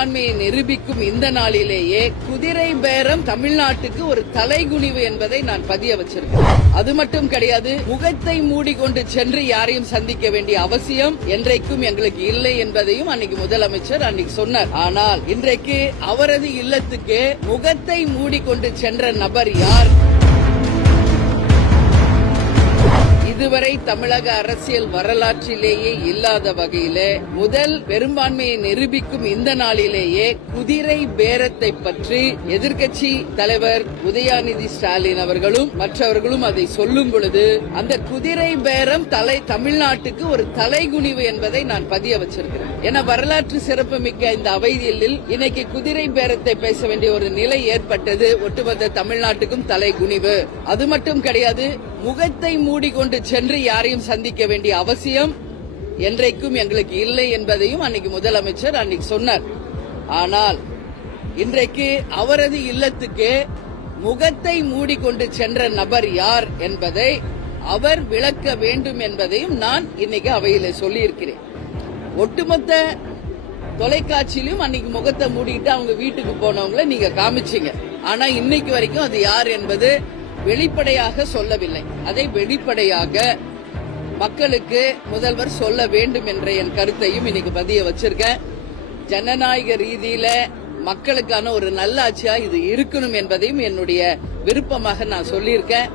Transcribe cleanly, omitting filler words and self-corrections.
பெரும்பான்மையை நிரூபிக்கும் இந்த நாளிலேயே குதிரை பேரம் தமிழ்நாட்டுக்கு ஒரு தலைகுனிவு என்பதை நான் பதிய வச்சிருக்கேன். அது மட்டும் கிடையாது, முகத்தை மூடிக்கொண்டு சென்று யாரையும் சந்திக்க வேண்டிய அவசியம் என்றைக்கும் எங்களுக்கு இல்லை என்பதையும் அன்னைக்கு முதலமைச்சர் அன்னைக்கு சொன்னார். ஆனால் இன்றைக்கு அவரது இல்லத்துக்கு முகத்தை மூடிக்கொண்டு சென்ற நபர் யார்? இதுவரை தமிழக அரசியல் வரலாற்றிலேயே இல்லாத வகையிலே முதல் பெரும்பான்மையை நிரூபிக்கும் இந்த நாளிலேயே குதிரை பேரத்தை பற்றி எதிர்க்கட்சி தலைவர் உதயநிதி ஸ்டாலின் அவர்களும் மற்றவர்களும் அதை சொல்லும் பொழுது அந்த குதிரை பேரம் தமிழ்நாட்டுக்கு ஒரு தலைகுனிவு என்பதை நான் பதிய வச்சிருக்கிறேன். என வரலாற்று சிறப்புமிக்க இந்த அவையில் இன்னைக்கு குதிரை பேரத்தை பேச வேண்டிய ஒரு நிலை ஏற்பட்டது. ஒட்டுமொத்த தமிழ்நாட்டுக்கும் தலைகுனிவு. அது மட்டும் கிடையாது, முகத்தை மூடிக்கொண்டு சென்று யாரையும் சந்திக்க வேண்டிய அவசியம் என்றைக்கும் எங்களுக்கு இல்லை என்பதையும் அன்னைக்கு முதலமைச்சர் அன்னைக்கு சொன்னார். ஆனால் இன்றைக்கு அவரது இல்லத்துக்கு முகத்தை மூடிக்கொண்டு சென்ற நபர் யார் என்பதை அவர் விளக்க வேண்டும் என்பதையும் நான் இன்னைக்கு அவையில சொல்லியிருக்கிறேன். ஒட்டுமொத்த தொலைக்காட்சியிலும் அன்னைக்கு முகத்தை மூடிக்கிட்டு அவங்க வீட்டுக்கு போனவங்களை நீங்க காமிச்சீங்க. ஆனா இன்னைக்கு வரைக்கும் அது யார் என்பது வெளிப்படையாக சொல்லவில்லை. அதை வெளிப்படையாக மக்களுக்கு முதல்வர் சொல்ல வேண்டும் என்ற என் கருத்தையும் இன்னைக்கு பதிய வச்சிருக்கேன். ஜனநாயக ரீதியில மக்களுக்கான ஒரு நல்ல ஆட்சியா இது இருக்கணும் என்பதையும் என்னுடைய விருப்பமாக நான் சொல்லியிருக்கேன்.